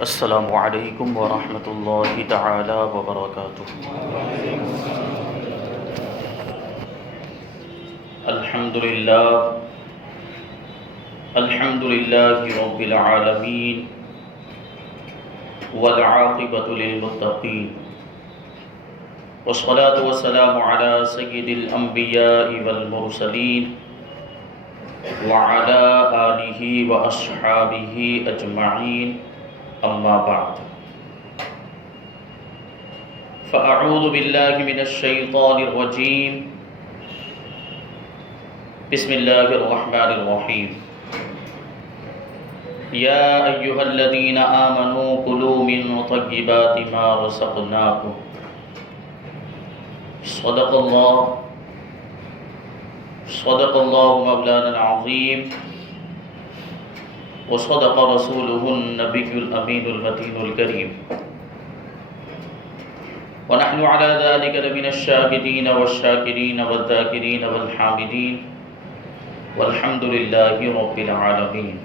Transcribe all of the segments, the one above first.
السلام علیکم ورحمۃ اللہ تعالی وبرکاتہ۔ الحمد للہ رب العالمین والعاقبۃ للمتقین، والصلاة والسلام علی سید الانبیاء والمرسلین وعلی آلہ واصحابہ اجمعین، اما بعد فاعوذ باللہ من الشیطان الرجیم، بسم اللہ الرحمن الرحیم۔ یا ایہا الذین آمنوا کلوا من طیبات ما رزقناکم، صدق اللہ مولانا العظیم، وصدق رسولہ النبی الامین المتین الکریم، ونحن على ذلك لمن الشاهدين والشاکرین والذاکرین والحامدین، والحمد للہ رب العالمین۔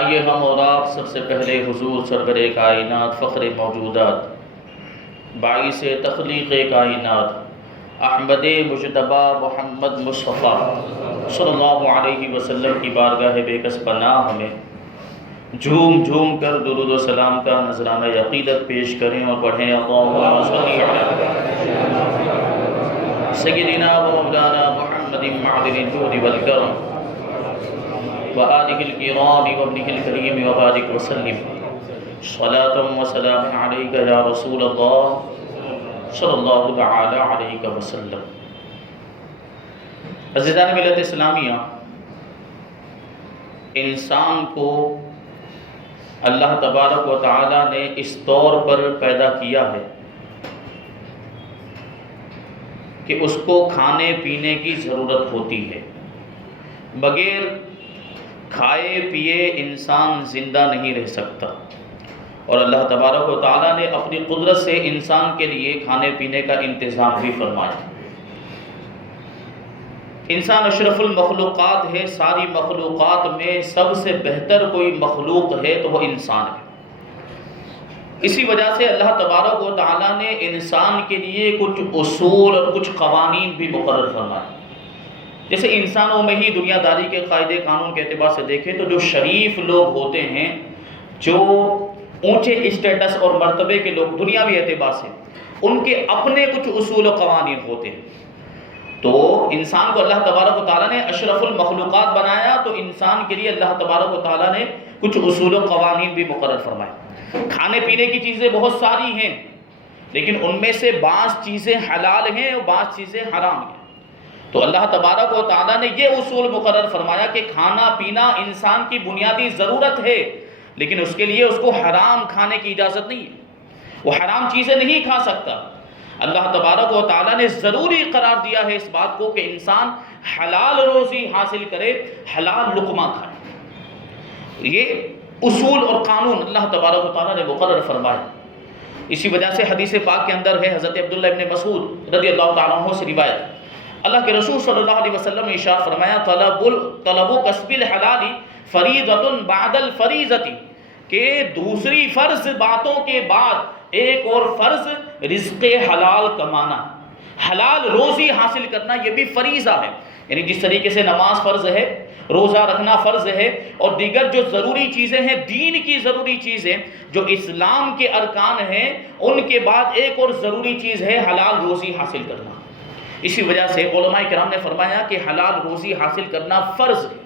آئیے ہم اور آپ سب سے پہلے حضور سرور کائنات، فخر موجودات، باعث تخلیق کائنات، احمد مجتبی محمد مصطفیٰ صلی اللہ علیہ وسلم کی بارگاہ بے کس پناہ میں جھوم جھوم کر درود و سلام کا نذرانہ عقیدت پیش کریں اور پڑھیں اللہم صلی علی سیدنا و مولانا محمد معدن الجود والکرم وآلہ الکرام وابنہ الکریم وبارک وسلم، صلاۃ و سلام علیک یا رسول اللہ صلی اللہ تعالی علیہ وسلم۔ عزیزان ملت اسلامیہ، انسان کو اللہ تبارک و تعالی نے اس طور پر پیدا کیا ہے کہ اس کو کھانے پینے کی ضرورت ہوتی ہے۔ بغیر کھائے پیے انسان زندہ نہیں رہ سکتا، اور اللہ تبارک و تعالیٰ نے اپنی قدرت سے انسان کے لیے کھانے پینے کا انتظام بھی فرمایا۔ انسان اشرف المخلوقات ہے، ساری مخلوقات میں سب سے بہتر کوئی مخلوق ہے تو وہ انسان ہے۔ اسی وجہ سے اللہ تبارک و تعالیٰ نے انسان کے لیے کچھ اصول اور کچھ قوانین بھی مقرر فرمائے۔ جیسے انسانوں میں ہی دنیا داری کے قاعدے قانون کے اعتبار سے دیکھیں تو جو شریف لوگ ہوتے ہیں، جو اونچے اسٹیٹس اور مرتبے کے لوگ دنیاوی اعتبار سے، ان کے اپنے کچھ اصول و قوانین ہوتے ہیں۔ تو انسان کو اللہ تبارک و تعالیٰ نے اشرف المخلوقات بنایا، تو انسان کے لیے اللہ تبارک و تعالیٰ نے کچھ اصول و قوانین بھی مقرر فرمائے۔ کھانے پینے کی چیزیں بہت ساری ہیں، لیکن ان میں سے بعض چیزیں حلال ہیں اور بعض چیزیں حرام ہیں۔ تو اللہ تبارک و تعالیٰ نے یہ اصول مقرر فرمایا کہ کھانا پینا انسان کی بنیادی ضرورت ہے، لیکن اس کے لیے اس کو حرام کھانے کی اجازت نہیں ہے، وہ حرام چیزیں نہیں کھا سکتا۔ اللہ تبارک و تعالیٰ نے ضروری قرار دیا ہے اس بات کو کہ انسان حلال روزی حاصل کرے، حلال لقمہ کھائے۔ یہ اصول اور قانون اللہ تبارک و تعالیٰ نے مقرر فرمایا۔ اسی وجہ سے حدیث پاک کے اندر ہے، حضرت عبداللہ ابن مسعود رضی اللہ تعالیٰ عنہ سے روایت، اللہ کے رسول صلی اللہ علیہ وسلم نے ارشاد فرمایا، طلب کسب الحلال فریضۃ بعد الفریضۃ، کہ دوسری فرض باتوں کے بعد ایک اور فرض رزق حلال کمانا، حلال روزی حاصل کرنا، یہ بھی فریضہ ہے۔ یعنی جس طریقے سے نماز فرض ہے، روزہ رکھنا فرض ہے، اور دیگر جو ضروری چیزیں ہیں، دین کی ضروری چیزیں جو اسلام کے ارکان ہیں، ان کے بعد ایک اور ضروری چیز ہے حلال روزی حاصل کرنا۔ اسی وجہ سے علماء کرام نے فرمایا کہ حلال روزی حاصل کرنا فرض ہے،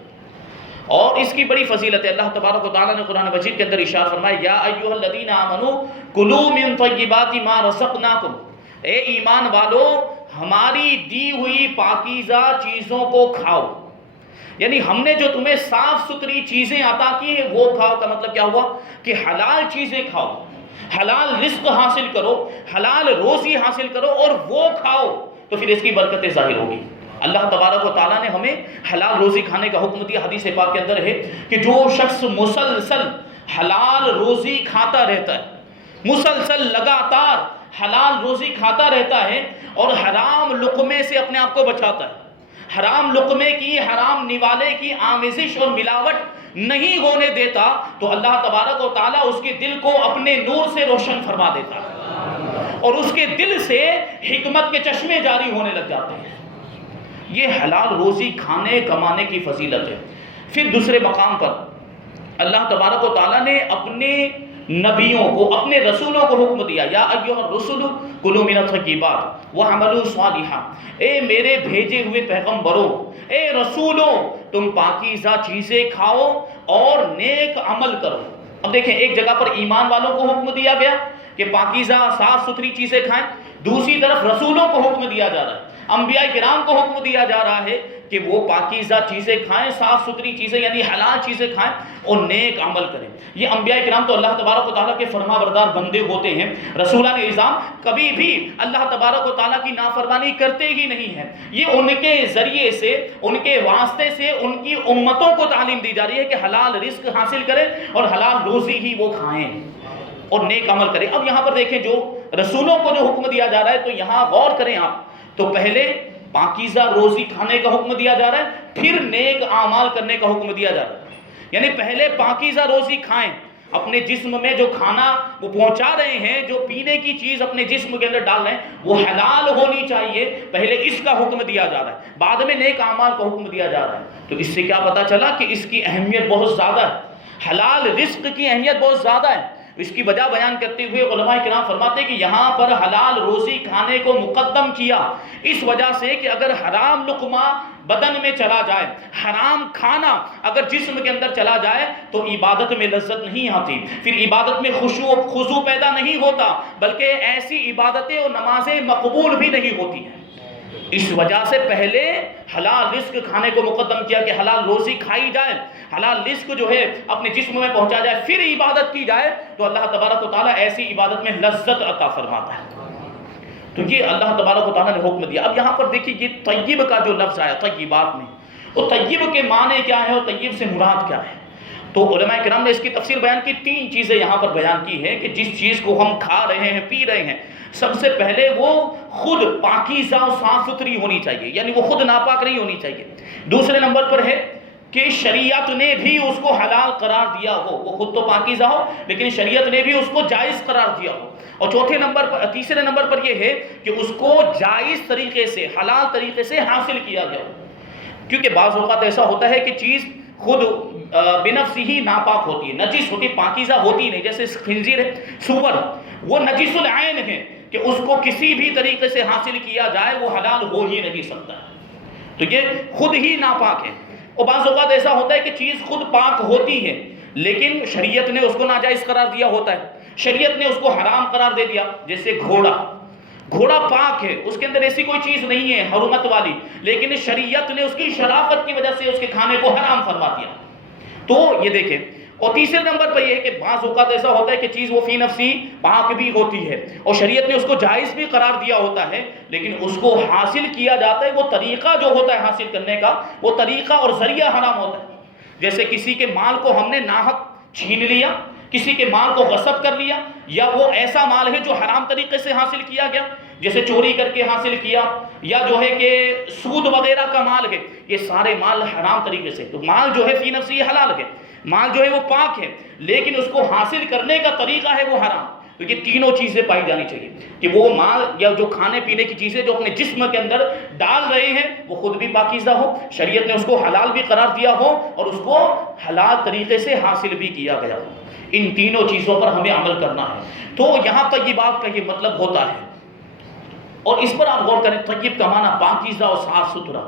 اور اس کی بڑی فضیلت ہے۔ اللہ تبارک و تعالیٰ نے قرآن مجید کے اندر ارشاد فرمایا، یا ایھا الذین آمنوا کلوا من طیبات ما رزقناکم، اے ایمان والو ہماری دی ہوئی پاکیزہ چیزوں کو کھاؤ۔ یعنی ہم نے جو تمہیں صاف ستھری چیزیں عطا کی ہیں وہ کھاؤ، کا مطلب کیا ہوا کہ حلال چیزیں کھاؤ، حلال رزق حاصل کرو، حلال روزی حاصل کرو اور وہ کھاؤ، تو پھر اس کی برکتیں ظاہر ہوگی۔ اللہ تبارک و تعالیٰ نے ہمیں حلال روزی کھانے کا حکم دیا۔ حدیث پاک کے اندر ہے کہ جو شخص مسلسل حلال روزی کھاتا رہتا ہے، مسلسل لگاتار حلال روزی کھاتا رہتا ہے اور حرام لقمے سے اپنے آپ کو بچاتا ہے، حرام لقمے کی، حرام نوالے کی آمیزش اور ملاوٹ نہیں ہونے دیتا تو اللہ تبارک و تعالیٰ اس کے دل کو اپنے نور سے روشن فرما دیتا ہے اور اس کے دل سے حکمت کے چشمے جاری ہونے لگ جاتے ہیں۔ یہ حلال روزی کھانے کمانے کی فضیلت ہے۔ پھر دوسرے مقام پر اللہ تبارک و تعالیٰ نے اپنے نبیوں کو، اپنے رسولوں کو حکم دیا، یا ایھا الرسل کلوا من الطیبات واعملوا صالحا، اے میرے بھیجے ہوئے پیغمبروں، اے رسولوں، تم پاکیزہ چیزیں کھاؤ اور نیک عمل کرو۔ اب دیکھیں، ایک جگہ پر ایمان والوں کو حکم دیا گیا کہ پاکیزہ صاف ستھری چیزیں کھائیں، دوسری طرف رسولوں کو حکم دیا جا رہا ہے، انبیاء کرام کو حکم دیا جا رہا ہے کہ وہ پاکیزہ چیزیں کھائیں، صاف ستھری چیزیں یعنی حلال چیزیں کھائیں اور نیک عمل کریں۔ یہ انبیاء کرام تو اللہ تبارک و تعالیٰ کے فرما بردار بندے ہوتے ہیں، رسولان اعظام کبھی بھی اللہ تبارک و تعالیٰ کی نافرمانی کرتے ہی نہیں ہیں۔ یہ ان کے ذریعے سے، ان کے واسطے سے ان کی امتوں کو تعلیم دی جا رہی ہے کہ حلال رزق حاصل کریں اور حلال روزی ہی وہ کھائیں اور نیک عمل کریں۔ اب یہاں پر دیکھیں، جو رسولوں کو جو حکم دیا جا رہا ہے، تو یہاں غور کریں آپ، تو پہلے پاکیزہ روزی کھانے کا حکم دیا جا رہا ہے، پھر نیک اعمال کرنے کا حکم دیا جا رہا ہے۔ یعنی پہلے پاکیزہ روزی کھائیں، اپنے جسم میں جو کھانا وہ پہنچا رہے ہیں، جو پینے کی چیز اپنے جسم کے اندر ڈال رہے ہیں، وہ حلال ہونی چاہیے، پہلے اس کا حکم دیا جا رہا ہے، بعد میں نیک اعمال کا حکم دیا جا رہا ہے۔ تو اس سے کیا پتہ چلا کہ اس کی اہمیت بہت زیادہ ہے، حلال رزق کی اہمیت بہت زیادہ ہے۔ اس کی وجہ بیان کرتے ہوئے علماء کرام فرماتے ہیں کہ یہاں پر حلال روزی کھانے کو مقدم کیا اس وجہ سے کہ اگر حرام لقمہ بدن میں چلا جائے، حرام کھانا اگر جسم کے اندر چلا جائے تو عبادت میں لذت نہیں آتی، پھر عبادت میں خشوع خضوع پیدا نہیں ہوتا، بلکہ ایسی عبادتیں اور نمازیں مقبول بھی نہیں ہوتی ہیں۔ اس وجہ سے پہلے حلال رزق کھانے کو مقدم کیا کہ حلال روزی کھائی جائے، حلال رزق جو ہے اپنے جسم میں پہنچا جائے، پھر عبادت کی جائے تو اللہ تبارک و تعالیٰ ایسی عبادت میں لذت عطا فرماتا ہے۔ تو یہ اللہ تبارک و تعالیٰ نے حکم دیا۔ اب یہاں پر دیکھیے، یہ طیب کا جو لفظ آیا طیبات میں، وہ طیب کے معنی کیا ہے اور طیب سے مراد کیا ہے؟ تو علماء کرام نے اس کی تفسیر بیان کی، تین چیزیں یہاں پر بیان کی ہیں کہ جس چیز کو ہم کھا رہے ہیں، پی رہے ہیں، سب سے پہلے وہ خود پاکیزہ اور صاف ستھری ہونی چاہیے، یعنی وہ خود ناپاک نہیں ہونی چاہیے۔ دوسرے نمبر پر ہے کہ شریعت نے بھی اس کو حلال قرار دیا ہو، وہ خود تو پاکیزہ ہو لیکن شریعت نے بھی اس کو جائز قرار دیا ہو۔ اور تیسرے نمبر پر یہ ہے کہ اس کو جائز طریقے سے، حلال طریقے سے حاصل کیا گیا ہو، کیونکہ بعض اوقات ایسا ہوتا ہے کہ چیز خود بنفس ہی ناپاک ہوتی ہے، نجس ہوتی، پاکیزہ ہوتی نہیں، جیسے خنزیر ہے، سور، وہ نجس العین ہے کہ اس کو کسی بھی طریقے سے حاصل کیا جائے وہ حلال ہو ہی نہیں سکتا، تو یہ خود ہی ناپاک ہے۔ اور بعض اوقات ایسا ہوتا ہے کہ چیز خود پاک ہوتی ہے لیکن شریعت نے اس کو ناجائز قرار دیا ہوتا ہے، شریعت نے اس کو حرام قرار دے دیا، جیسے گھوڑا پاک ہے، اس کے اندر ایسی کوئی چیز نہیں ہے حرمت والی، لیکن شریعت نے اس کی شرافت کی وجہ سے اس کے کھانے کو حرام فرما دیا۔ تو یہ دیکھیں، اور تیسرے نمبر پر یہ ہے کہ بعض اوقات ایسا ہوتا ہے کہ چیز وہ فی نفسی پاک بھی ہوتی ہے اور شریعت نے اس کو جائز بھی قرار دیا ہوتا ہے، لیکن اس کو حاصل کیا جاتا ہے، وہ طریقہ جو ہوتا ہے حاصل کرنے کا، وہ طریقہ اور ذریعہ حرام ہوتا ہے۔ جیسے کسی کے مال کو ہم نے ناحق چھین لیا، کسی کے مال کو غصب کر لیا، یا وہ ایسا مال ہے جو حرام طریقے سے حاصل کیا گیا، جیسے چوری کر کے حاصل کیا، یا جو ہے کہ سود وغیرہ کا مال ہے، یہ سارے مال حرام طریقے سے، تو مال جو ہے فی نفسی حلال ہے، مال جو ہے وہ پاک ہے، لیکن اس کو حاصل کرنے کا طریقہ ہے وہ حرام۔ تو یہ تینوں چیزیں پائی جانی چاہیے کہ وہ مال یا جو کھانے پینے کی چیزیں جو اپنے جسم کے اندر ڈال رہے ہیں وہ خود بھی پاکیزہ ہو، شریعت نے اس کو حلال بھی قرار دیا ہو اور اس کو حلال طریقے سے حاصل بھی کیا گیا ہو۔ ان تینوں چیزوں پر ہمیں عمل کرنا ہے۔ تو یہاں طیبات کا یہ مطلب ہوتا ہے، اور اس پر آپ غور کریں، طیب کا معنی پاکیزہ اور صاف ستھرا،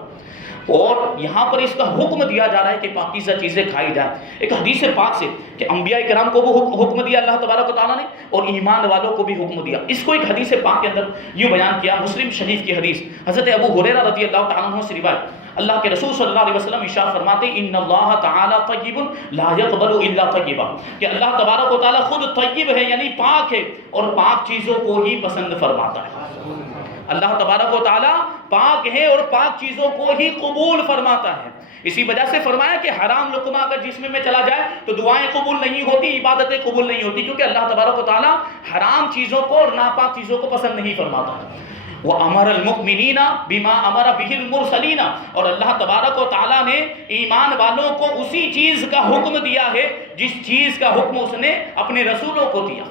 اور یہاں پر اس کا حکم دیا جا رہا ہے کہ پاکیزہ چیزیں کھائی جائیں۔ ایک حدیث پاک سے کہ انبیاء کرام کو وہ حکم دیا اللہ تبارک و تعالیٰ نے اور ایمان والوں کو بھی حکم دیا۔ اس کو ایک حدیث پاک کے اندر یوں بیان کیا، مسلم شریف کی حدیث، حضرت ابو ہریرہ رضی اللہ تعالیٰ عنہ سے روایت، اللہ کے رسول صلی اللہ علیہ وسلم ارشاد فرماتے ہیں، ان اللہ تعالی طیب لا يقبل الا طیبا، کہ اللہ تبارک و تعالیٰ خود طیب ہے یعنی پاک ہے اور پاک چیزوں کو ہی پسند فرماتا ہے۔ اللہ تبارک و تعالیٰ پاک ہے اور پاک چیزوں کو ہی قبول فرماتا ہے۔ اسی وجہ سے فرمایا کہ حرام لقمہ اگر جسم میں چلا جائے تو دعائیں قبول نہیں ہوتی، عبادتیں قبول نہیں ہوتی، کیونکہ اللہ تبارک و تعالیٰ حرام چیزوں کو اور ناپاک چیزوں کو پسند نہیں فرماتا ہے۔ وَأَمَرَ الْمُؤْمِنِينَ بِمَا أَمَرَ بِهِ الْمُرْسَلِينَ، اور اللہ تبارک و تعالیٰ نے ایمان والوں کو اسی چیز کا حکم دیا ہے جس چیز کا حکم اس نے اپنے رسولوں کو دیا۔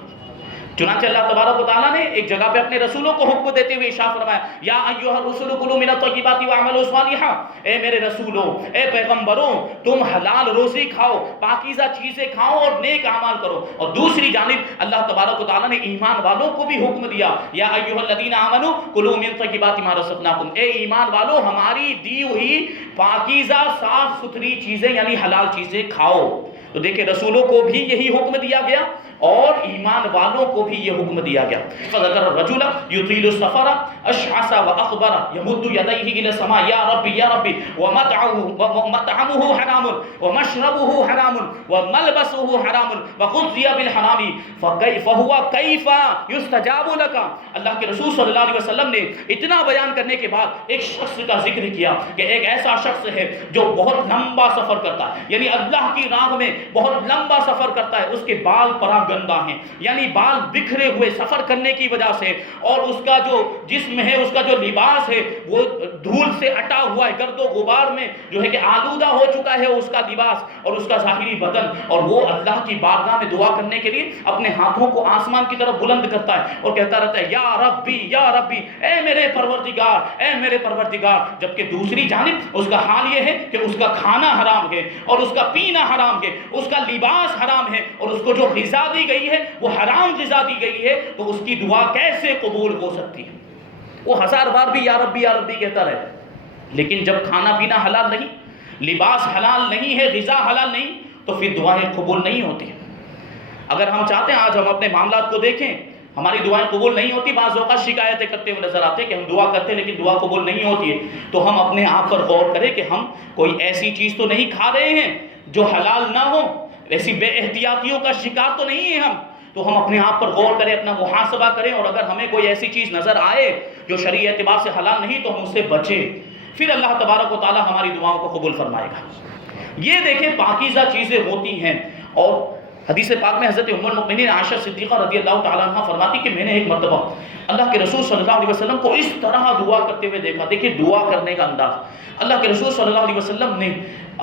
چنانچہ اللہ تبارک و تعالیٰ نے ایک جگہ پہ اپنے رسولوں کو حکم دیتے ہوئے ارشاد فرمایا، یا ایھا الرسل کلوا من الطیبات واعملوا صالحا، اے میرے رسولوں، اے پیغمبروں، تم حلال روزی کھاؤ، پاکیزہ چیزیں کھاؤ اور نیک اعمال کرو۔ اور دوسری جانب اللہ تبارک و تعالیٰ نے ایمان والوں کو بھی حکم دیا، یا ایھا الذین آمنوا کلوا من طیبات ما رزقناکم، اے ایمان والو ہماری دی ہوئی پاکیزہ صاف ستھری چیزیں یعنی حلال چیزیں کھاؤ۔ تو دیکھیں رسولوں کو بھی یہی حکم دیا گیا اور ایمان والوں کو بھی یہ حکم دیا گیا۔ فذكر الرجل يطيل السفر اشعث واخبر يمد يديه الى السماء يا ربي يا ربي ومطعمه حرام ومشربه حرام وملبسه حرام وغذي بالحرام فهو كيف يستجاب لك۔ اللہ کے رسول صلی اللہ علیہ وسلم نے اتنا بیان کرنے کے بعد ایک شخص کا ذکر کیا کہ ایک ایسا شخص ہے جو بہت لمبا سفر کرتا ہے، یعنی اللہ کی راہ میں بہت لمبا سفر کرتا ہے، اس کے بال پرا گندہ ہیں، یعنی بال بکھرے ہوئے سفر کرنے کی وجہ سے، اور اس کا جو جسم ہے، اس کا جو لباس ہے وہ دھول سے اٹا ہوا ہے، گرد و غبار میں جو ہے کہ آلودہ ہو چکا ہے اس کا لباس اور اس کا ظاہری بدن، اور وہ اللہ کی بارگاہ میں دعا کرنے کے لیے اپنے ہاتھوں کو آسمان کی طرف بلند کرتا ہے اور کہتا رہتا ہے یا ربی، اے میرے پروردگار، اے میرے پروردگار، جبکہ دوسری جانب اس کا حال یہ ہے کہ اس کا کھانا حرام ہے اور اس کا پینا حرام ہے، اس کا لباس حرام ہے اور اس کو جو غذا دی گئی ہے وہ حرام غذا دی گئی ہے، تو اس کی دعا کیسے قبول ہو سکتی ہے؟ وہ 1000 بار بھی یا ربی کہتا رہے، لیکن جب کھانا پینا حلال نہیں، لباس حلال نہیں ہے، غذا حلال نہیں، تو پھر دعائیں قبول نہیں ہوتی۔ اگر ہم چاہتے ہیں آج ہم اپنے معاملات کو دیکھیں، ہماری دعائیں قبول نہیں ہوتی، بعض اوقات شکایتیں کرتے ہوئے نظر آتے ہیں کہ ہم دعا کرتے ہیں لیکن دعا قبول نہیں ہوتی ہے، تو ہم اپنے آپ پر غور کریں کہ ہم کوئی ایسی چیز تو نہیں کھا رہے ہیں جو حلال نہ ہو، ایسی بے احتیاطیوں کا شکار تو نہیں ہے ہم، تو ہم اپنے آپ پر غور کریں، اپنا محاسبہ کریں، اور اگر ہمیں کوئی ایسی چیز نظر آئے جو شرعی اعتبار سے حلال نہیں تو ہم اس سے بچیں، پھر اللہ تبارک و تعالی ہماری دعاؤں کو قبول فرمائے گا۔ یہ دیکھیں پاکیزہ چیزیں ہوتی ہیں، اور حدیث پاک میں حضرت ام المؤمنین عائشہ صدیقہ رضی اللہ تعالیٰ عنہ فرماتی کہ میں نے ایک مرتبہ اللہ کے رسول صلی اللہ علیہ وسلم کو اس طرح دعا کرتے ہوئے دیکھا۔ دیکھیں دعا کرنے کا انداز، اللہ کے رسول صلی اللہ علیہ وسلم نے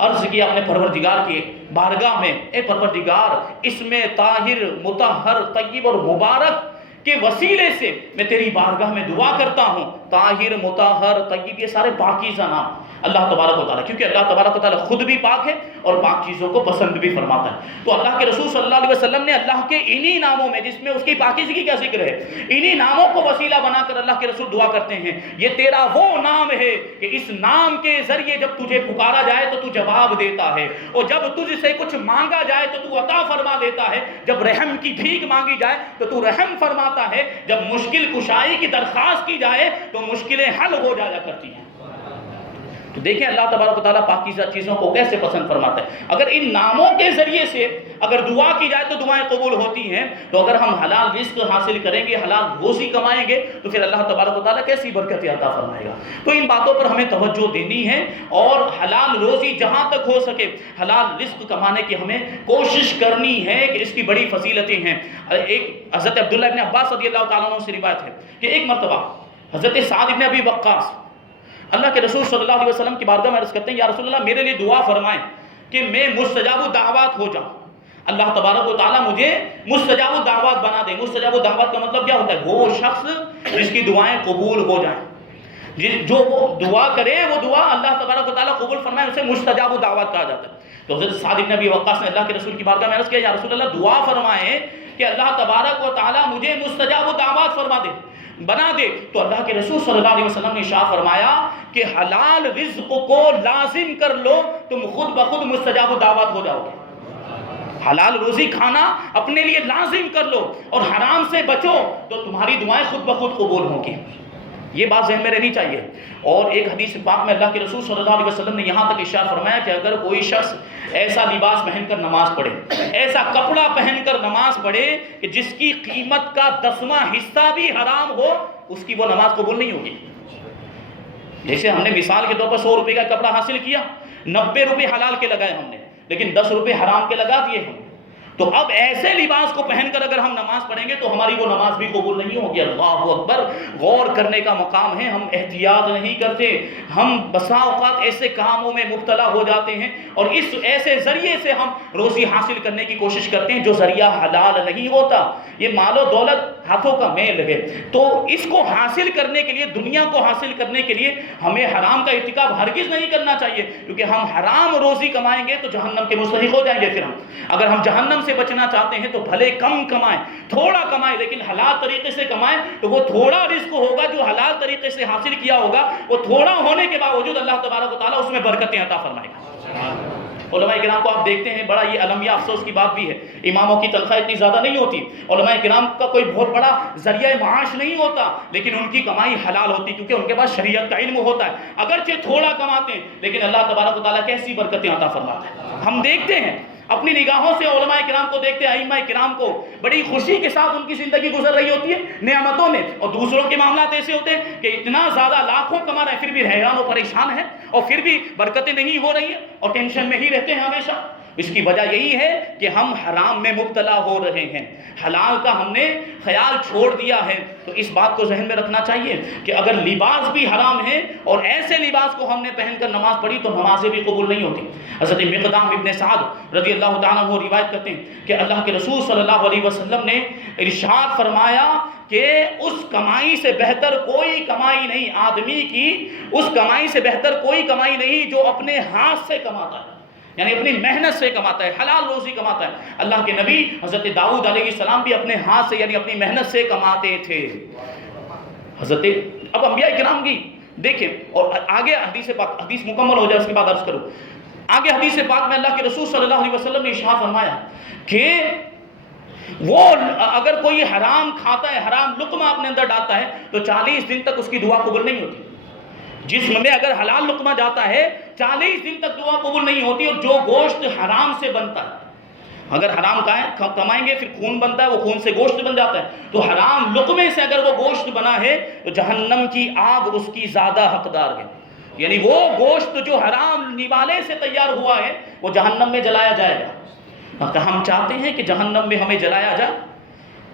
عرض کیا اپنے پروردگار کی بارگاہ میں، اے پروردگار، اس میں طاہر، مطہر، طیب اور مبارک کے وسیلے سے میں تیری بارگاہ میں دعا کرتا ہوں۔ طاہر، مطہر، طیب، یہ سارے پاکیزہ نام اللہ تبارک و تعالیٰ، کیونکہ اللہ تبارک و تعالیٰ خود بھی پاک ہے اور پاک چیزوں کو پسند بھی فرماتا ہے۔ تو اللہ کے رسول صلی اللہ علیہ وسلم نے اللہ کے انہی ناموں میں، جس میں اس کی پاکیزگی کا ذکر ہے، انہی ناموں کو وسیلہ بنا کر اللہ کے رسول دعا کرتے ہیں، یہ تیرا وہ نام ہے کہ اس نام کے ذریعے جب تجھے پکارا جائے تو تو جواب دیتا ہے، اور جب تجھ سے کچھ مانگا جائے تو تو عطا فرما دیتا ہے، جب رحم کی بھیک مانگی جائے تو تو رحم فرماتا ہے، جب مشکل کشائی کی درخواست کی جائے تو مشکلیں حل ہو جایا کرتی ہیں۔ تو دیکھیں اللہ تبارک و تعالیٰ پاکیزہ چیزوں کو کیسے پسند فرماتا ہے۔ اگر ان ناموں کے ذریعے سے اگر دعا کی جائے تو دعائیں قبول ہوتی ہیں، تو اگر ہم حلال رزق حاصل کریں گے، حلال روزی کمائیں گے، تو پھر اللہ تبارک و تعالیٰ کیسی برکت عطا فرمائے گا۔ تو ان باتوں پر ہمیں توجہ دینی ہے، اور حلال روزی جہاں تک ہو سکے حلال رزق کمانے کی ہمیں کوشش کرنی ہے کہ اس کی بڑی فضیلتیں ہیں۔ ایک حضرت عبداللہ ابن عباس رضی اللہ تعالیٰ عنہ سے روایت ہے کہ ایک مرتبہ حضرت سعد ابن ابی وقاص اللہ کے رسول صلی اللہ علیہ وسلم کی بارگاہ میں عرض کرتے ہیں، یا رسول اللہ میرے لیے دعا فرمائیں کہ میں مستجاب الدعوات ہو جاؤں، اللہ تبارک و تعالیٰ مجھے مستجاب الدعوات بنا دے۔ مستجاب الدعوات کا مطلب کیا ہوتا ہے؟ وہ شخص جس کی دعائیں قبول ہو جائیں، جو وہ دعا کرے وہ دعا اللہ تبارک و تعالیٰ قبول فرمائے، اسے مستجاب الدعوات کہا جاتا ہے۔ تو حضرت سعد بن ابی وقاص نے اللہ کے رسول کی بارگاہ میں عرض کیا، یا رسول اللہ دعا فرمائیں کہ اللہ تبارک و تعالیٰ مجھے مستجاب الدعوات فرما دے، بنا دے۔ تو اللہ کے رسول صلی اللہ علیہ وسلم نے ارشاد فرمایا کہ حلال رزق کو لازم کر لو، تم خود بخود مستجاب الدعوات ہو جاؤ گے۔ حلال روزی کھانا اپنے لیے لازم کر لو اور حرام سے بچو، تو تمہاری دعائیں خود بخود قبول ہوں گی۔ یہ بات ذہن میں رہنی چاہیے۔ اور ایک حدیث پاک میں اللہ کے رسول صلی اللہ علیہ وسلم نے یہاں تک ارشاد فرمایا کہ اگر کوئی شخص ایسا لباس پہن کر نماز پڑھے، ایسا کپڑا پہن کر نماز پڑھے کہ جس کی قیمت کا 10واں حصہ بھی حرام ہو، اس کی وہ نماز قبول نہیں ہوگی۔ جیسے ہم نے مثال کے طور پر 100 روپے کا کپڑا حاصل کیا، 90 روپے حلال کے لگائے ہم نے، لیکن 10 روپے حرام کے لگا دیے ہم، تو اب ایسے لباس کو پہن کر اگر ہم نماز پڑھیں گے تو ہماری وہ نماز بھی قبول نہیں ہوگی۔ اللہ اکبر، غور کرنے کا مقام ہے، ہم احتیاط نہیں کرتے، ہم بسا اوقات ایسے کاموں میں مبتلا ہو جاتے ہیں اور اس ایسے ذریعے سے ہم روزی حاصل کرنے کی کوشش کرتے ہیں جو ذریعہ حلال نہیں ہوتا، یہ مال و دولت ہاتھوں کا میل ہے۔ تو اس کو حاصل کرنے کے لیے، دنیا کو حاصل کرنے کے لیے ہمیں حرام کا ارتکاب ہرگز نہیں کرنا چاہیے، کیونکہ ہم حرام روزی کمائیں گے تو جہنم کے مستحق ہو جائیں گے۔ پھر اگر ہم جہنم سے بچنا چاہتے ہیں تو بھلے کم کمائیں، تھوڑا کمائیں، لیکن حلال طریقے سے کمائیں، تو وہ تھوڑا رزق ہوگا جو حلال طریقے سے حاصل کیا ہوگا، وہ تھوڑا ہونے کے باوجود اللہ تبارک و تعالیٰ اس میں برکتیں عطا فرمائے گا۔ علماء کرام کو آپ دیکھتے ہیں، بڑا یہ المیہ افسوس کی بات بھی ہے، اماموں کی تنخواہ اتنی زیادہ نہیں ہوتی، علماء کرام کا کوئی بہت بڑا ذریعہ معاش نہیں ہوتا، لیکن ان کی کمائی حلال ہوتی کیونکہ ان کے پاس شریعت کا علم ہوتا ہے۔ اگرچہ تھوڑا کماتے ہیں لیکن اللہ تبارک و تعالیٰ کیسی برکتیں عطا فرماتا ہے۔ ہم دیکھتے ہیں اپنی نگاہوں سے علماء کرام کو دیکھتے ہیں، ائمہ کرام کو بڑی خوشی کے ساتھ ان کی زندگی گزر رہی ہوتی ہے نعمتوں میں، اور دوسروں کے معاملات ایسے ہوتے ہیں کہ اتنا زیادہ لاکھوں کما رہے ہیں پھر بھی حیران و پریشان ہیں، اور پھر بھی برکتیں نہیں ہو رہی ہیں اور ٹینشن میں ہی رہتے ہیں ہمیشہ۔ اس کی وجہ یہی ہے کہ ہم حرام میں مبتلا ہو رہے ہیں، حلال کا ہم نے خیال چھوڑ دیا ہے۔ تو اس بات کو ذہن میں رکھنا چاہیے کہ اگر لباس بھی حرام ہے اور ایسے لباس کو ہم نے پہن کر نماز پڑھی تو نمازیں بھی قبول نہیں ہوتی۔ حضرت مقدام ابن سعد رضی اللہ تعالیٰ عنہ روایت کرتے ہیں کہ اللہ کے رسول صلی اللہ علیہ وسلم نے ارشاد فرمایا کہ اس کمائی سے بہتر کوئی کمائی نہیں، آدمی کی اس کمائی سے بہتر کوئی کمائی نہیں جو اپنے ہاتھ سے کماتا ہے، یعنی اپنی محنت سے کماتا ہے، حلال روزی کماتا ہے۔ اللہ کے نبی حضرت داؤد علیہ السلام بھی اپنے ہاتھ سے یعنی اپنی محنت سے کماتے تھے۔ اب انبیاء کرام کی دیکھیں، اور آگے حدیث مکمل ہو جائے اس کے بعد عرض کروں۔ آگے حدیث پاک میں اللہ کے رسول صلی اللہ علیہ وسلم نے ارشاد فرمایا کہ وہ اگر کوئی حرام کھاتا ہے، حرام لقمہ اپنے اندر ڈالتا ہے تو 40 دن تک اس کی دعا قبول نہیں ہوتی۔ جسم میں اگر حلال لقمہ جاتا ہے 40 دن تک دعا قبول نہیں ہوتی، اور جو گوشت حرام سے بنتا ہے، اگر حرام کمائیں گے پھر خون بنتا ہے، وہ خون سے گوشت بن جاتا ہے، تو حرام لقمے سے اگر وہ گوشت بنا ہے تو جہنم کی آگ اس کی زیادہ حقدار ہے، یعنی وہ گوشت جو حرام نوالے سے تیار ہوا ہے وہ جہنم میں جلایا جائے گا۔ ہم چاہتے ہیں کہ جہنم میں ہمیں جلایا جائے،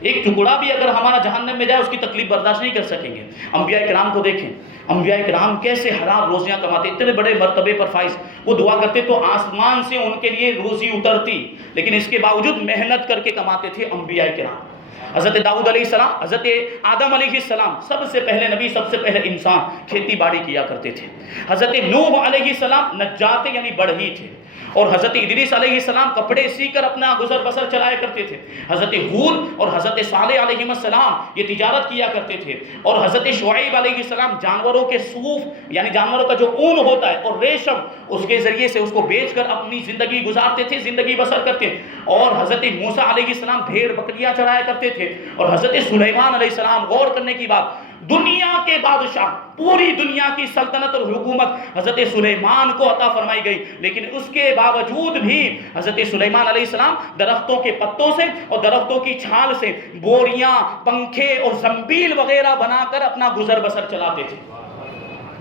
ایک ٹکڑا بھی اگر ہمارا جہنم میں جائے اس کی تکلیف برداشت نہیں کر سکیں گے۔ انبیاء کرام کو دیکھیں، انبیاء کرام کیسے حلال روزیاں کماتے، اتنے بڑے مرتبے پر فائز، وہ دعا کرتے تو آسمان سے ان کے لیے روزی اترتی، لیکن اس کے باوجود محنت کر کے کماتے تھے انبیاء کرام۔ حضرت داؤد علیہ السلام، حضرت آدم علیہ السلام، سب سے پہلے نبی، سب سے پہلے انسان کھیتی باڑی کیا کرتے تھے۔ حضرت نوح علیہ السلام نجار یعنی بڑھئی تھے، اور حضرت ادریس علیہ السلام کپڑے سی کر اپنا گزر بسر چلایا کرتے تھے۔ حضرت ہود اور حضرت صالح علیہ السلام یہ تجارت کیا کرتے تھے، اور حضرت شعیب علیہ السلام جانوروں کے صوف یعنی جانوروں کا جو اون ہوتا ہے اور ریشم، اس کے ذریعے سے اس کو بیچ کر اپنی زندگی گزارتے تھے، زندگی بسر کرتے۔ اور حضرت موسیٰ علیہ السلام بھیڑ بکریاں چرایا کرتے تھے، اور حضرت سلیمان علیہ السلام، غور کرنے کی بات، دنیا کے بادشاہ، پوری دنیا کی سلطنت اور حکومت حضرت سلیمان کو عطا فرمائی گئی، لیکن اس کے باوجود بھی حضرت سلیمان علیہ السلام درختوں کے پتوں سے اور درختوں کی چھال سے بوریاں، پنکھے اور زنبیل وغیرہ بنا کر اپنا گزر بسر چلاتے تھے۔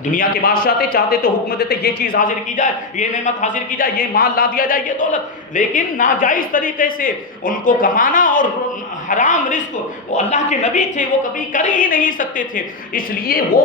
دنیا کے بادشاہ تھے، چاہتے تو حکم دیتے یہ چیز حاضر کی جائے، یہ نعمت حاضر کی جائے، یہ مال لا دیا جائے، یہ دولت، لیکن ناجائز طریقے سے ان کو کمانا اور حرام رزق، وہ اللہ کے نبی تھے، وہ کبھی کر ہی نہیں سکتے تھے۔ اس لیے وہ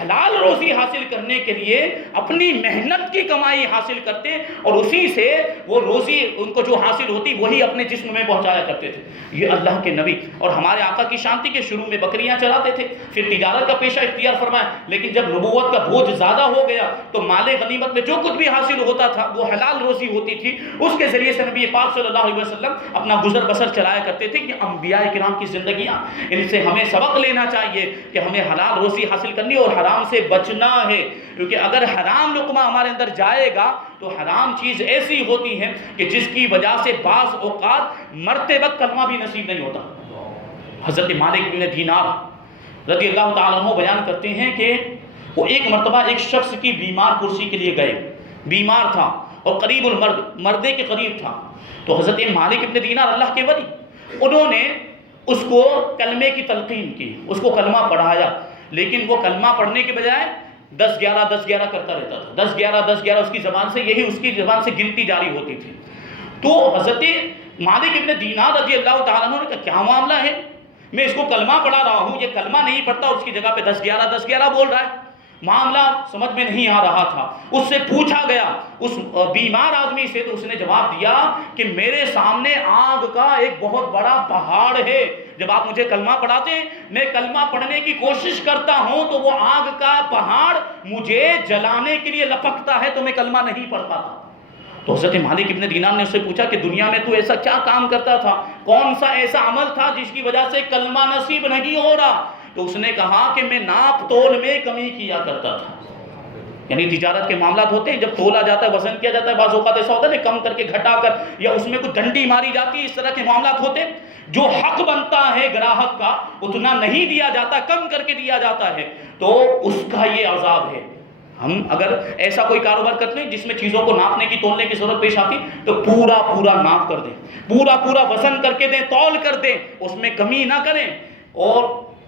حلال روزی حاصل کرنے کے لیے اپنی محنت کی کمائی حاصل کرتے، اور اسی سے وہ روزی ان کو جو حاصل ہوتی وہی اپنے جسم میں پہنچایا کرتے تھے۔ یہ اللہ کے نبی اور ہمارے آقا کی شانتی کے شروع میں بکریاں چلاتے تھے، پھر تجارت کا پیشہ اختیار فرمایا، لیکن جب نبوت کا بوجھ زیادہ ہو گیا تو مال غنیمت میں جو کچھ بھی حاصل ہوتا تھا وہ حلال روزی ہوتی تھی، اس کے ذریعے سے نبی پاک صلی اللہ علیہ وسلم اپنا گزر بسر چلایا کرتے تھے۔ کہ انبیاء کرام کی زندگیاں، ان سے ہمیں سبق لینا چاہیے کہ ہمیں حلال روزی حاصل کرنی اور حرام سے بچنا ہے، کیونکہ اگر حرام لقمہ ہمارے اندر جائے گا تو حرام چیز ایسی ہوتی ہے کہ جس کی وجہ سے بعض اوقات مرتے وقت کلمہ بھی نصیب نہیں ہوتا۔ حضرت مالک بن دینار رضی اللہ تعالیٰ عنہ بیان کرتے ہیں کہ وہ ایک مرتبہ ایک شخص کی بیمار کرسی کے لیے گئے، بیمار تھا اور قریب المرد، مردے کے قریب تھا، تو حضرت مالک ابن دینار اللہ کے ولی، انہوں نے اس کو کلمے کی تلقین کی، اس کو کلمہ پڑھایا، لیکن وہ کلمہ پڑھنے کے بجائے 10-11 کرتا رہتا تھا، 10-11 اس کی زبان سے، یہی اس کی زبان سے گنتی جاری ہوتی تھی۔ تو حضرت مالک ابن دینار رضی اللہ تعالیٰ عنہ نے کہا کیا معاملہ ہے، میں اس کو کلمہ پڑھا رہا ہوں، یہ کلمہ نہیں پڑھتا، اس کی جگہ پہ 10-11 بول رہا ہے، معاملہ سمجھ میں نہیں آ رہا تھا۔ اس سے پوچھا گیا اس بیمار آدمی سے، تو اس نے جواب دیا کہ میرے سامنے آگ کا ایک بہت بڑا پہاڑ ہے، جب آپ مجھے کلمہ پڑھاتے ہیں میں کلمہ پڑھنے کی کوشش کرتا ہوں تو وہ آگ کا پہاڑ مجھے جلانے کے لیے لپکتا ہے، تو میں کلمہ نہیں پڑھ پاتا۔ تو حضرت مالک ابن دینار نے اس سے پوچھا کہ دنیا میں تو ایسا کیا کام کرتا تھا، کون سا ایسا عمل تھا جس کی وجہ سے کلمہ نصیب نہیں ہو رہا؟ تو اس نے کہا کہ میں ناپ تول میں کمی کیا کرتا تھا۔ یعنی تجارت کے معاملات ہوتے ہیں، جب تولا جاتا ہے، وزن کیا جاتا ہے، بعض اوقات ایسا ہوتا ہے کم کر کے گھٹا کر، یا اس میں کچھ ڈنڈی ماری جاتی ہے، اس طرح کے معاملات ہوتے ہیں۔ جو حق بنتا ہے گراہک کا اتنا نہیں دیا جاتا، کم کر کے دیا جاتا ہے، تو اس کا یہ عذاب ہے۔ ہم اگر ایسا کوئی کاروبار کرتے ہیں جس میں چیزوں کو ناپنے کی تولنے کی ضرورت پیش آتی تو پورا ناپ کر دیں، پورا وزن کر کے دیں، تول کر دیں، اس میں کمی نہ کریں۔ اور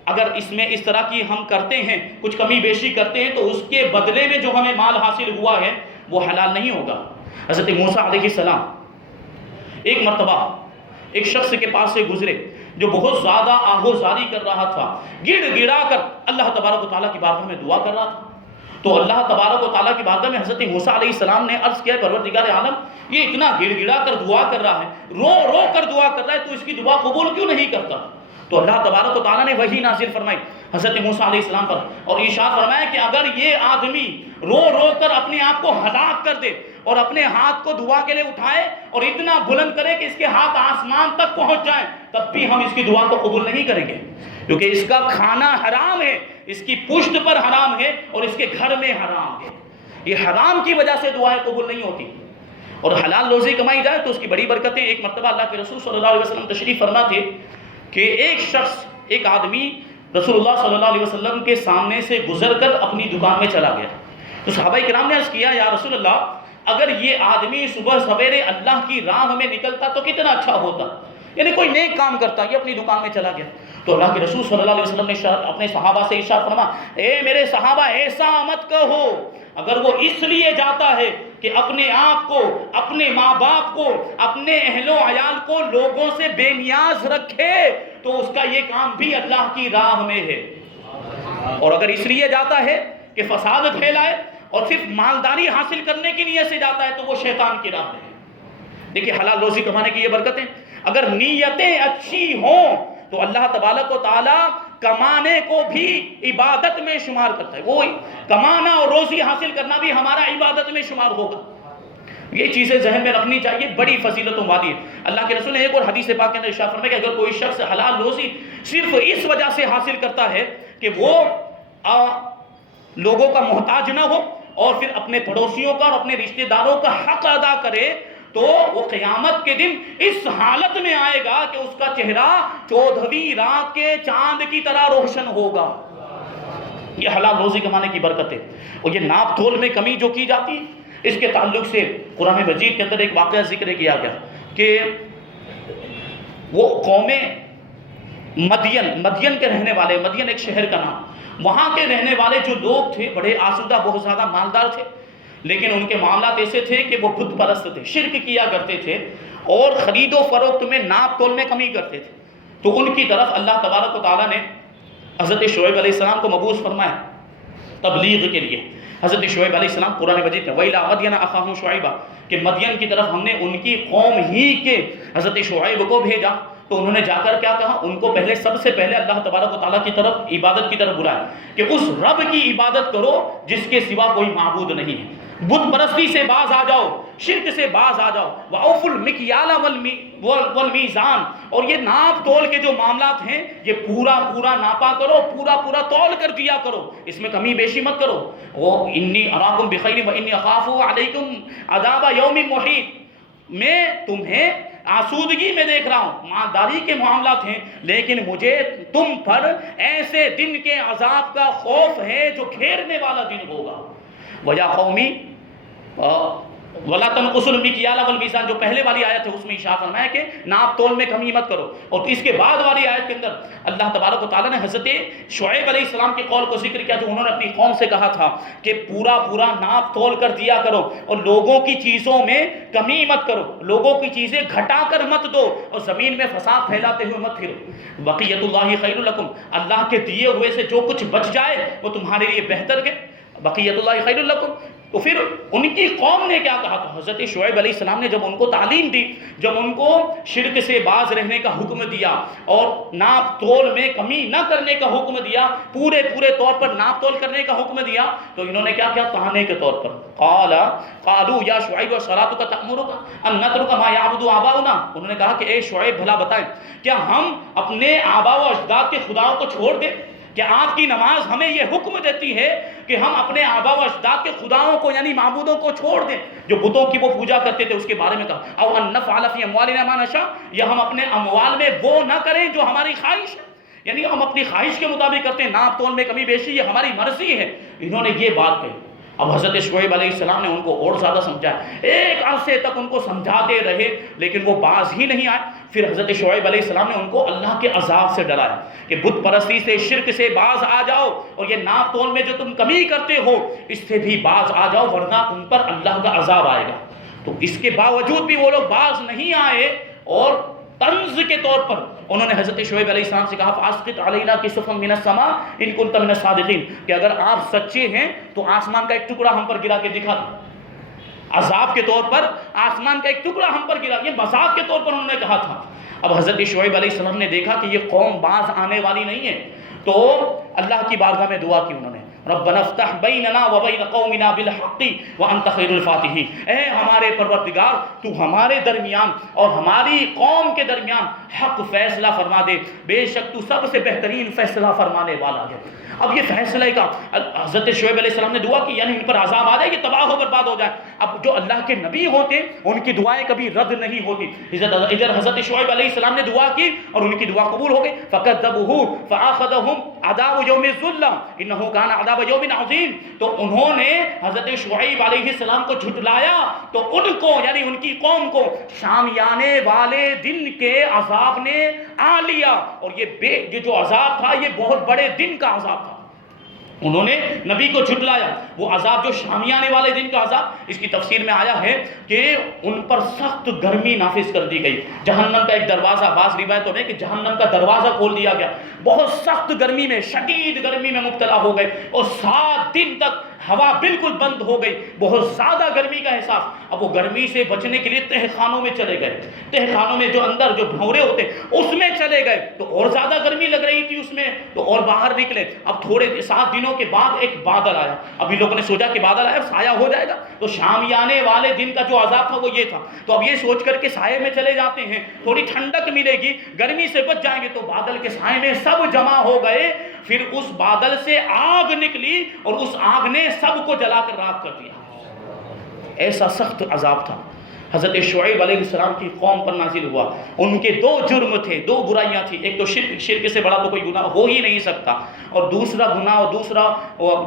اگر اس میں اس طرح کی ہم کرتے ہیں، کچھ کمی بیشی کرتے ہیں، تو اس کے بدلے میں جو ہمیں مال حاصل ہوا ہے وہ حلال نہیں ہوگا۔ حضرت موسیٰ علیہ السلام ایک مرتبہ ایک شخص کے پاس سے گزرے جو بہت زیادہ آہوزاری کر رہا تھا، گڑ گڑا کر اللہ تبارک و تعالیٰ کی بارگاہ میں دعا کر رہا تھا۔ تو اللہ تبارک و تعالیٰ کی بارگاہ میں حضرت موسیٰ علیہ السلام نے عرض کیا، پروردگار عالم، یہ اتنا گڑ گڑا کر دعا کر رہا ہے، رو کر دعا کر رہا ہے، تو اس کی دعا قبول کیوں نہیں کرتا؟ تو اللہ تبارک و تعالیٰ نے وحی نازل فرمائی حضرت موسیٰ علیہ السلام پر، اور ارشاد فرمایا کہ اگر یہ آدمی رو کر اپنے آپ کو ہلاک کر دے اور اپنے ہاتھ کو دعا کے لیے اٹھائے اور اتنا بلند کرے کہ اس کے ہاتھ آسمان تک پہنچ جائیں، تب بھی ہم اس کی دعا کو قبول نہیں کریں گے، کیونکہ اس کا کھانا حرام ہے، اس کی پشت پر حرام ہے، اور اس کے گھر میں حرام ہے۔ یہ حرام کی وجہ سے دعائیں قبول نہیں ہوتی۔ اور حلال روزی کمائی جائے تو اس کی بڑی برکتیں۔ ایک مرتبہ اللہ کے رسول صلی اللہ علیہ وسلم تشریف فرما تھے کہ ایک آدمی رسول اللہ صلی اللہ علیہ وسلم کے سامنے سے گزر کر اپنی دکان میں چلا گیا۔ تو صحابہ کرام نے عرض کیا، یا رسول اللہ، اگر یہ آدمی صبح سویرے اللہ کی راہ میں نکلتا تو کتنا اچھا ہوتا، یعنی کوئی نیک کام کرتا، یہ اپنی دکان میں چلا گیا۔ تو اللہ کے رسول صلی اللہ علیہ وسلم نے اپنے صحابہ سے ارشاد فرما، اے میرے صحابہ، ایسا مت کہو، اگر وہ اس لیے جاتا ہے کہ اپنے آپ کو، اپنے ماں باپ کو، اپنے اہل و عیال کو لوگوں سے بے نیاز رکھے تو اس کا یہ کام بھی اللہ کی راہ میں ہے، اور اگر اس لیے جاتا ہے کہ فساد پھیلائے اور صرف مالداری حاصل کرنے کی نیت سے جاتا ہے تو وہ شیطان کی راہ میں ہے۔ دیکھیے حلال روزی کمانے کی یہ برکتیں، اگر نیتیں اچھی ہوں تو اللہ تبارک و تعالیٰ کمانے کو بھی عبادت میں شمار کرتا ہے، وہ کمانا اور روزی حاصل کرنا بھی ہمارا عبادت میں شمار ہوگا۔ یہ چیزیں ذہن میں رکھنی چاہیے، بڑی فضیلتوں والی ہے۔ اللہ کے رسول نے ایک اور حدیث پاک کے اندر ارشاد فرمایا کہ اگر کوئی شخص حلال روزی صرف اس وجہ سے حاصل کرتا ہے کہ وہ لوگوں کا محتاج نہ ہو اور پھر اپنے پڑوسیوں کا اور اپنے رشتہ داروں کا حق ادا کرے، تو وہ قیامت کے دن اس حالت میں آئے گا کہ اس کا چہرہ 14ویں رات کے چاند کی طرح روشن ہوگا۔ یہ حلال روزی کمانے کی برکت ہے۔ اور یہ ناپ تول میں کمی جو کی جاتی ہے، اس کے تعلق سے قرآن مجید کے اندر ایک واقعہ ذکر کیا گیا کہ وہ قوم مدین کے رہنے والے، مدین ایک شہر کا نام، وہاں کے رہنے والے جو لوگ تھے بڑے آسودہ، بہت زیادہ مالدار تھے، لیکن ان کے معاملات ایسے تھے کہ وہ بت پرست تھے، شرک کیا کرتے تھے اور خرید و فروخت میں ناپ تول میں کمی کرتے تھے۔ تو ان کی طرف اللہ تبارک و تعالیٰ نے حضرت شعیب علیہ السلام کو مبعوث فرمایا تبلیغ کے لیے۔ حضرت شعیب علیہ السلام قرآن مجید میں وَإِلَىٰ مَدْيَنَ أَخَاهُمْ شُعَيْبًا کہ مدین کی طرف ہم نے ان کی قوم ہی کے حضرت شعیب کو بھیجا۔ تو انہوں نے جا کر کیا کہا؟ ان کو پہلے سب سے پہلے اللہ تبارک و تعالیٰ کی طرف عبادت کی طرف بلایا کہ اس رب کی عبادت کرو جس کے سوا کوئی معبود نہیں ہے، بت پرستی سے باز آ جاؤ، شرک سے باز آ جاؤ، وَأَوْفُوا الْمِكْيَالَ وَالْمِيزَانَ، اور یہ ناپ تول کے جو معاملات ہیں یہ پورا ناپا کرو، پورا تول کر دیا کرو، اس میں کمی بیشی مت کرو۔ وَإِنِّي أَرَاكُمْ بِخَيْرٍ وَإِنِّي أَخَافُ عَلَيْكُمْ عَذَابَ يَوْمٍ مُحِيطٍ، میں تمہیں آسودگی میں دیکھ رہا ہوں، مالداری کے معاملات ہیں، لیکن مجھے تم پر ایسے دن کے عذاب کا خوف ہے جو گھیرنے والا دن ہوگا۔ وَيَا قَوْمِ وَلَا تَنْقُصُوا الْمِكْيَالَ وَالْمِيزَانَ، جو پہلے والی آیت ہے اس میں اشارہ فرمایا کہ ناپ تول میں کمی مت کرو. اور اس کے بعد والی آیت کے اندر اللہ تبارک و تعالیٰ نے حضرت شعیب علیہ السلام کے قول کو ذکر کیا، جو انہوں نے اپنی قوم سے کہا تھا کہ پورا ناپ تول کر دیا کرو اور لوگوں کی چیزوں میں کمی مت کرو، لوگوں کی چیزیں گھٹا کر مت دو اور زمین میں فساد پھیلاتے ہوئے مت پھرو. بقیت اللہ خیر لکم، اللہ کے دیے ہوئے سے جو کچھ بچ جائے وہ تمہارے لیے بہتر ہے. بقیت اللہ خیر لکم. تو پھر ان کی قوم نے کیا کہا؟ تو حضرت شعیب علیہ السلام نے جب ان کو تعلیم دی، جب ان کو شرک سے باز رہنے کا حکم دیا اور ناپ تول میں کمی نہ کرنے کا حکم دیا، پورے طور پر ناپ تول کرنے کا حکم دیا، تو انہوں نے کیا کیا؟ طعنے کے طور پر قالوا یا شعیب صلاتک تأمرک ان نترک ما یعبد آباؤنا، انہوں نے کہا کہ اے شعیب بھلا بتائیں کیا ہم اپنے آبا و اجداد کے خداؤں کو چھوڑ دیں؟ کہ آپ کی نماز ہمیں یہ حکم دیتی ہے کہ ہم اپنے آبا و اجداد کے خداؤں کو یعنی معبودوں کو چھوڑ دیں جو بتوں کی وہ پوجا کرتے تھے؟ اس کے بارے میں کہا او ان نفعل فی اموالنا ما نشاء، یا ہم اپنے اموال میں وہ نہ کریں جو ہماری خواہش ہے، یعنی ہم اپنی خواہش کے مطابق کرتے ہیں، ناپ تول میں کمی بیشی یہ ہماری مرضی ہے. انہوں نے یہ بات کہی. اب حضرت شعیب علیہ السلام نے ان کو اور زیادہ سمجھایا، ایک عرصے تک ان کو سمجھاتے رہے لیکن وہ باز ہی نہیں آئے. پھر حضرت شعیب علیہ السلام نے ان کو اللہ کے عذاب سے ڈرایا کہ بت پرستی سے، شرک سے باز آ جاؤ اور یہ ناپ تول میں جو تم کمی کرتے ہو اس سے بھی باز آ جاؤ ورنہ تم پر اللہ کا عذاب آئے گا. تو اس کے باوجود بھی وہ لوگ باز نہیں آئے اور طنز کے طور پر انہوں نے حضرت شعیب علیہ السلام سے کہا فاسقط علینا کسفا من السماء ان کنت من الصادقین، کہ اگر آپ سچے ہیں تو آسمان کا ایک ٹکڑا ہم پر گرا کے دکھا دو. عذاب کے طور پر آسمان کا ایک ٹکڑا ہم پر گرا، یہ مذاق کے طور پر انہوں نے کہا تھا. اب حضرت شعیب علیہ السلام نے دیکھا کہ یہ قوم باز آنے والی نہیں ہے تو اللہ کی بارگاہ میں دعا کی انہوں نے، ربنا افتح بیننا وبین قومنا بالحق وانت خیر الفاتحین، اے ہمارے پروردگار تو ہمارے درمیان اور ہماری قوم کے درمیان حق فیصلہ فرما دے، بے شک تو سب سے بہترین فیصلہ فرمانے والا ہے. اب یہ فیصلہ کا حضرت شعیب علیہ السلام نے دعا کی، یعنی ان پر عذاب آ جائے، یہ تباہ و برباد ہو جائے. اب جو اللہ کے نبی ہوتے ان کی دعائیں کبھی رد نہیں ہوتی. ادھر حضرت شعیب علیہ السلام نے دعا کی اور ان کی دعا قبول ہو گئی. فَكَذَّبُوهُ فَأَخَذَهُمْ عَذَابُ يَوْمِ الظُّلَّةِ إِنَّهُ كَانَ عَذَابَ يَوْمٍ عَظِيمٍ. تو انہوں نے حضرت شعیب علیہ السلام کو جھٹلایا تو ان کو یعنی ان کی قوم کو شامیانے والے دن کے عذاب نے آ لیا، اور یہ جو عذاب تھا یہ بہت بڑے دن کا عذاب تھا. انہوں نے نبی کو جھٹلایا. وہ عذاب جو شامیانے والے دن کا عذاب، اس کی تفسیر میں آیا ہے کہ ان پر سخت گرمی نافذ کر دی گئی. جہنم کا ایک دروازہ، بعض روایتوں میں کہ جہنم کا دروازہ کھول دیا گیا، بہت سخت گرمی میں، شدید گرمی میں مبتلا ہو گئے اور 7 دن تک ہوا بالکل بند ہو گئی، بہت زیادہ گرمی کا احساس. اب وہ گرمی سے بچنے کے لیے تہخانوں میں چلے گئے، تہخانوں میں جو اندر جو بھونرے ہوتے اس میں چلے گئے تو اور زیادہ گرمی لگ رہی تھی اس میں، تو اور باہر نکلے. اب تھوڑے 7 دنوں کے بعد ایک بادل آیا. ابھی لوگوں نے سوچا کہ بادل آیا سایہ ہو جائے گا، تو شامیانے والے دن کا جو عذاب تھا وہ یہ تھا. تو اب یہ سوچ کر کے سائے میں چلے جاتے ہیں، تھوڑی ٹھنڈک ملے گی، گرمی سے بچ جائیں گے. تو بادل کے سائے میں سب جمع ہو گئے. پھر اس بادل سے آگ نکلی اور اس آگ نے سب کو جلا کر راکھ کر دیا. ایسا سخت عذاب تھا حضرت شعیب علیہ السلام کی قوم پر نازل ہوا. ان کے 2 جرم تھے، 2 برائیاں تھیں. ایک تو شرک سے بڑا تو کوئی گناہ ہو ہی نہیں سکتا، اور دوسرا گناہ اور دوسرا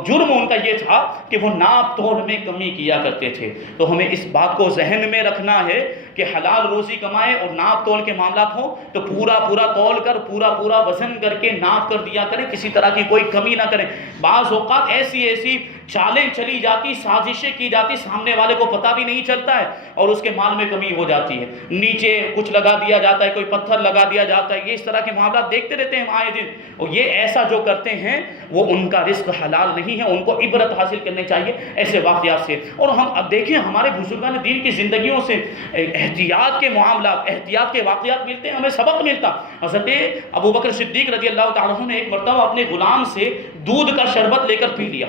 جرم ان کا یہ تھا کہ وہ ناپ تول میں کمی کیا کرتے تھے. تو ہمیں اس بات کو ذہن میں رکھنا ہے کہ حلال روزی کمائیں اور ناپ تول کے معاملات ہوں تو پورا تول کر پورا وزن کر کے ناپ کر دیا کریں، کسی طرح کی کوئی کمی نہ کریں. بعض اوقات ایسی چالیں چلی جاتی، سازشیں کی جاتی، سامنے والے کو پتہ بھی نہیں چلتا ہے اور اس کے مال میں کمی ہو جاتی ہے. نیچے کچھ لگا دیا جاتا ہے، کوئی پتھر لگا دیا جاتا ہے. یہ اس طرح کے معاملات دیکھتے رہتے ہیں آئے دن، اور یہ ایسا جو کرتے ہیں وہ ان کا رزق حلال نہیں ہے. ان کو عبرت حاصل کرنی چاہیے ایسے واقعات سے. اور ہم اب دیکھیں ہمارے بزرگان دین کی زندگیوں سے احتیاط کے معاملات، احتیاط کے واقعات ملتے ہیں، ہمیں سبق ملتا. حضرت ابوبکر صدیق رضی اللہ تعالیٰ عنہ نے ایک مرتبہ اپنے غلام سے دودھ کا شربت لے کر پی لیا.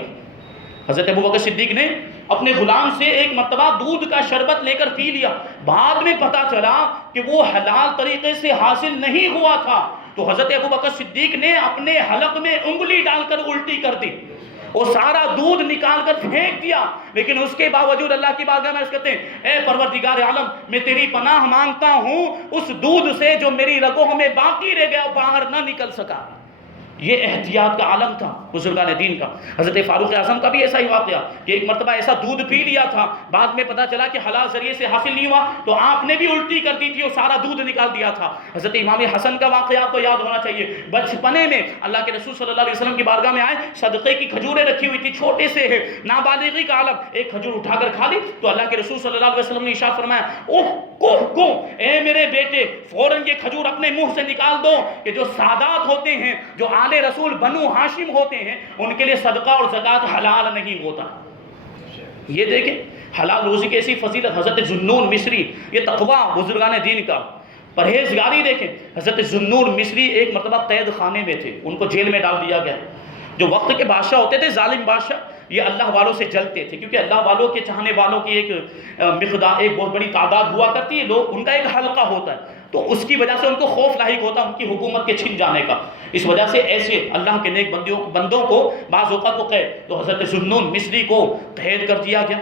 حضرت ابوبکر صدیق نے اپنے غلام سے ایک مرتبہ دودھ کا شربت لے کر پی لیا. بعد میں پتا چلا کہ وہ حلال طریقے سے حاصل نہیں ہوا تھا. تو حضرت ابوبکر صدیق نے اپنے حلق میں انگلی ڈال کر الٹی کر دی، وہ سارا دودھ نکال کر پھینک دیا. لیکن اس کے باوجود اللہ کی بارگاہ میں عرض کرتے ہیں اے پروردگار عالم، میں تیری پناہ مانگتا ہوں اس دودھ سے جو میری رگوں میں باقی رہ گیا باہر نہ نکل سکا. یہ احتیاط کا عالم تھا بزرگان دین کا۔ حضرت فاروق اعظم کا بھی ایسا ہی واقعہ کہ ایک مرتبہ ایسا دودھ پی لیا تھا، بعد میں پتا چلا کہ حلال ذریعے سے حاصل نہیں ہوا، تو آپ نے بھی الٹی کر دی تھی اور سارا دودھ نکال دیا تھا۔ حضرت امام حسن کا واقعہ آپ کو یاد ہونا چاہیے، بچپنے میں اللہ کے رسول صلی اللہ علیہ وسلم کی بارگاہ میں آئے، صدقے کی کھجوریں رکھی ہوئی تھی، چھوٹے سے ہے، نابالغی کا عالم، ایک کھجور اٹھا کر کھا لی تو اللہ کے رسول صلی اللہ علیہ وسلم نے ارشاد فرمایا، اوہ کوہ کو، اے میرے بیٹے فوراً یہ کھجور اپنے منہ سے نکال دو، کہ جو سادات ہوتے ہیں، جو آل رسول بنو ہاشم ہوتے ہیں، ان کے لیے صدقہ اور زکوٰۃ حلال نہیں ہوتا۔ یہ دیکھیں حلال روزی کی ایسی فضیلت۔ حضرت ذوالنون مصری، یہ تقویٰ بزرگان دین کا، پرہیزگاری دیکھیں۔ حضرت ذوالنون مصری ایک مرتبہ قید خانے میں تھے، ان کو جیل میں ڈال دیا گیا۔ جو وقت کے بادشاہ ہوتے تھے، ظالم بادشاہ، یہ اللہ والوں سے جلتے تھے، کیونکہ اللہ والوں کے چاہنے والوں کی ایک مقدار، ایک بہت بڑی تعداد ہوا کرتی ہے، لوگ ان کا ایک حلقہ ہوتا ہے، تو اس کی وجہ سے ان کو خوف لاحق ہوتا ہے ان کی حکومت کے چھن جانے کا۔ اس وجہ سے ایسے اللہ کے نیک بندوں کو بعض اوقات کو قید، تو حضرت ذوالنون مصری کو قید کر دیا گیا۔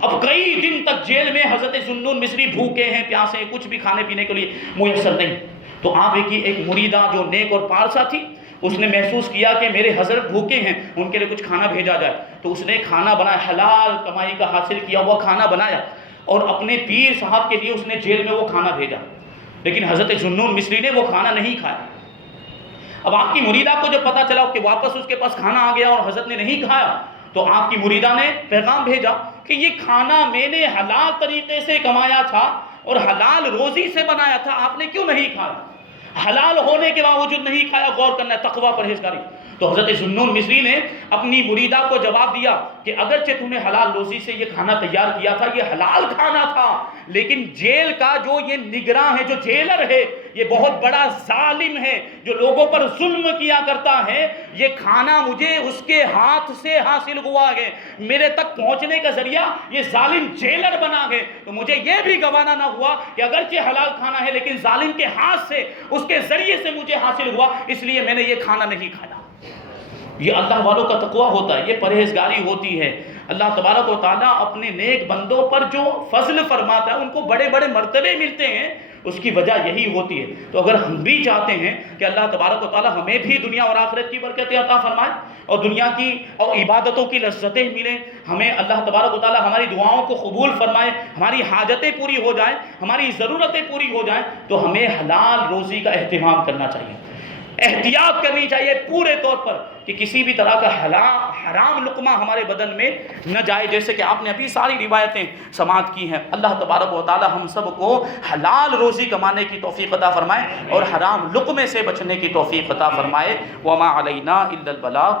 اب کئی دن تک جیل میں حضرت ذوالنون مصری بھوکے ہیں، پیاسے ہیں، کچھ بھی کھانے پینے کے لیے میسر نہیں۔ تو آپ کی ایک مریدہ جو نیک اور پارسا تھی، اس نے محسوس کیا کہ میرے حضرت بھوکے ہیں، ان کے لیے کچھ کھانا بھیجا جائے، تو اس نے کھانا بنایا، حلال کمائی کا حاصل کیا ہوا کھانا بنایا، اور اپنے پیر صاحب کے لیے اس نے جیل میں وہ کھانا بھیجا۔ لیکن حضرت ذوالنون مصری نے وہ کھانا نہیں کھایا۔ اب آپ کی مریدہ کو جب پتا چلا کہ واپس اس کے پاس کھانا آ گیا اور حضرت نے نہیں کھایا، تو آپ کی مریدہ نے پیغام بھیجا کہ یہ کھانا میں نے حلال طریقے سے کمایا تھا اور حلال روزی سے بنایا تھا، آپ نے کیوں نہیں کھایا؟ حلال ہونے کے باوجود نہیں کھایا۔ غور کرنا ہے، تقویٰ پرہیزگاری۔ تو حضرت ذوالنون مصری نے اپنی مریدہ کو جواب دیا کہ اگرچہ تم نے حلال روزی سے یہ کھانا تیار کیا تھا، یہ حلال کھانا تھا، لیکن جیل کا جو یہ نگراں ہے، جو جیلر ہے، یہ بہت بڑا ظالم ہے جو لوگوں پر ظلم کیا کرتا ہے۔ یہ کھانا مجھے اس کے ہاتھ سے حاصل ہوا ہے، میرے تک پہنچنے کا ذریعہ یہ ظالم جیلر بنا ہے، تو مجھے یہ بھی گوارا نہ ہوا کہ اگرچہ حلال کھانا ہے لیکن ظالم کے ہاتھ سے، اس کے ذریعے سے مجھے حاصل ہوا، اس لیے میں نے یہ کھانا نہیں کھایا۔ یہ اللہ والوں کا تقویٰ ہوتا ہے، یہ پرہیزگاری ہوتی ہے۔ اللہ تبارک و تعالیٰ اپنے نیک بندوں پر جو فضل فرماتا ہے، ان کو بڑے بڑے مرتبے ملتے ہیں، اس کی وجہ یہی ہوتی ہے۔ تو اگر ہم بھی چاہتے ہیں کہ اللہ تبارک و تعالیٰ ہمیں بھی دنیا اور آخرت کی برکتیں عطا فرمائے اور دنیا کی اور عبادتوں کی لذتیں ملیں، ہمیں اللہ تبارک و تعالیٰ ہماری دعاؤں کو قبول فرمائے، ہماری حاجتیں پوری ہو جائیں، ہماری ضرورتیں پوری ہو جائیں، تو ہمیں حلال روزی کا اہتمام کرنا چاہیے، احتیاط کرنی چاہیے پورے طور پر کہ کسی بھی طرح کا حرام لقمہ ہمارے بدن میں نہ جائے، جیسے کہ آپ نے ابھی ساری روایتیں سماعت کی ہیں۔ اللہ تبارک و تعالی ہم سب کو حلال روزی کمانے کی توفیق عطا فرمائے اور حرام لقمے سے بچنے کی توفیق عطا فرمائے۔ وما علینا الا البلاغ۔